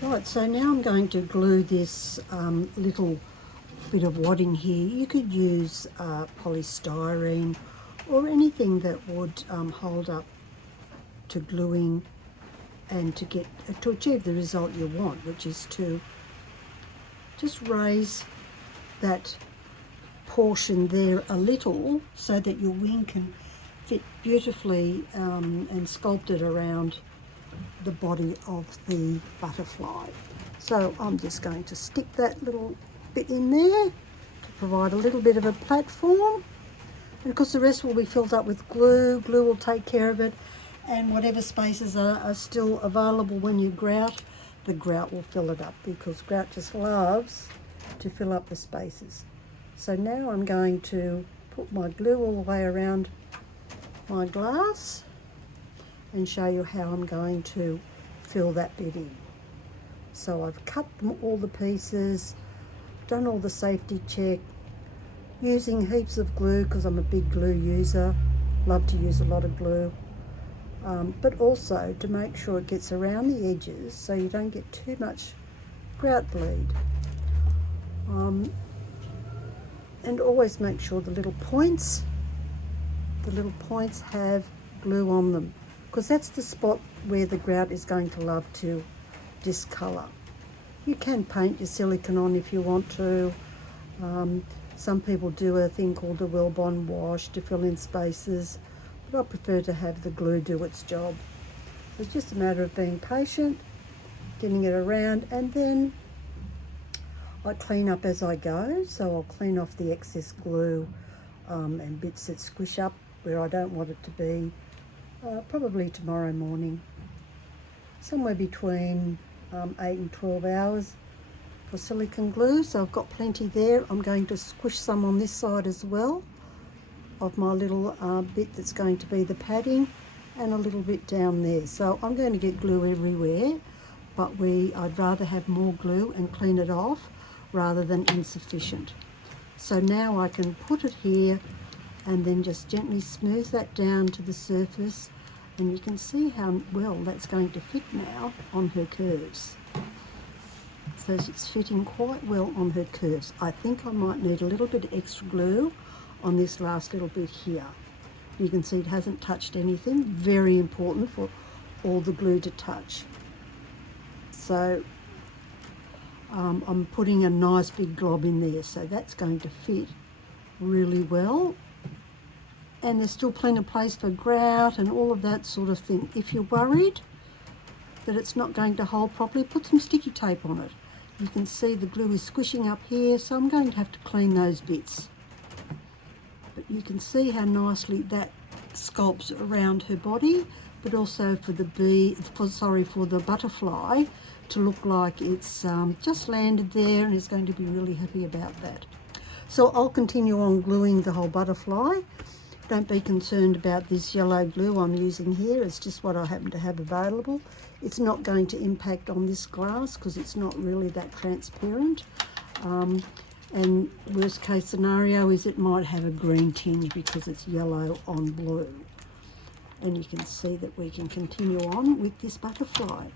Right, so now I'm going to glue this little bit of wadding here. You could use polystyrene or anything that would hold up to gluing and to achieve the result you want, which is to just raise that portion there a little so that your wing can fit beautifully and sculpted around the body of the butterfly. So I'm just going to stick that little bit in there to provide a little bit of a platform, and of course the rest will be filled up with glue. Glue will take care of it, and whatever spaces are still available when you grout, the grout will fill it up, because grout just loves to fill up the spaces. So now I'm going to put my glue all the way around my glass and show you how I'm going to fill that bit in. So I've cut all the pieces, done all the safety check, using heaps of glue because I'm a big glue user, love to use a lot of glue, but also to make sure it gets around the edges so you don't get too much grout bleed. And always make sure the little points have glue on them, because that's the spot where the grout is going to love to discolour. You can paint your silicone on if you want to. Some people do a thing called a well-bond wash to fill in spaces, but I prefer to have the glue do its job. It's just a matter of being patient, getting it around, and then I clean up as I go. So I'll clean off the excess glue and bits that squish up where I don't want it to be, probably tomorrow morning. Somewhere between 8 and 12 hours for silicone glue, so I've got plenty there. I'm going to squish some on this side as well of my little bit that's going to be the padding, and a little bit down there. So I'm going to get glue everywhere, but I'd rather have more glue and clean it off rather than insufficient. So now I can put it here and then just gently smooth that down to the surface, and you can see how well that's going to fit now on her curves. So it's fitting quite well on her curves. I think I might need a little bit of extra glue on this last little bit here. You can see it hasn't touched anything. Very important for all the glue to touch. So I'm putting a nice big glob in there, so that's going to fit really well. And there's still plenty of place for grout and all of that sort of thing. If you're worried that it's not going to hold properly, put some sticky tape on it. You can see the glue is squishing up here, so I'm going to have to clean those bits. But you can see how nicely that sculpts around her body, but also for the butterfly to look like it's just landed there, and is going to be really happy about that. So I'll continue on gluing the whole butterfly. Don't be concerned about this yellow glue I'm using here. It's just what I happen to have available. It's not going to impact on this glass because it's not really that transparent. And worst case scenario is it might have a green tinge because it's yellow on blue. And you can see that we can continue on with this butterfly.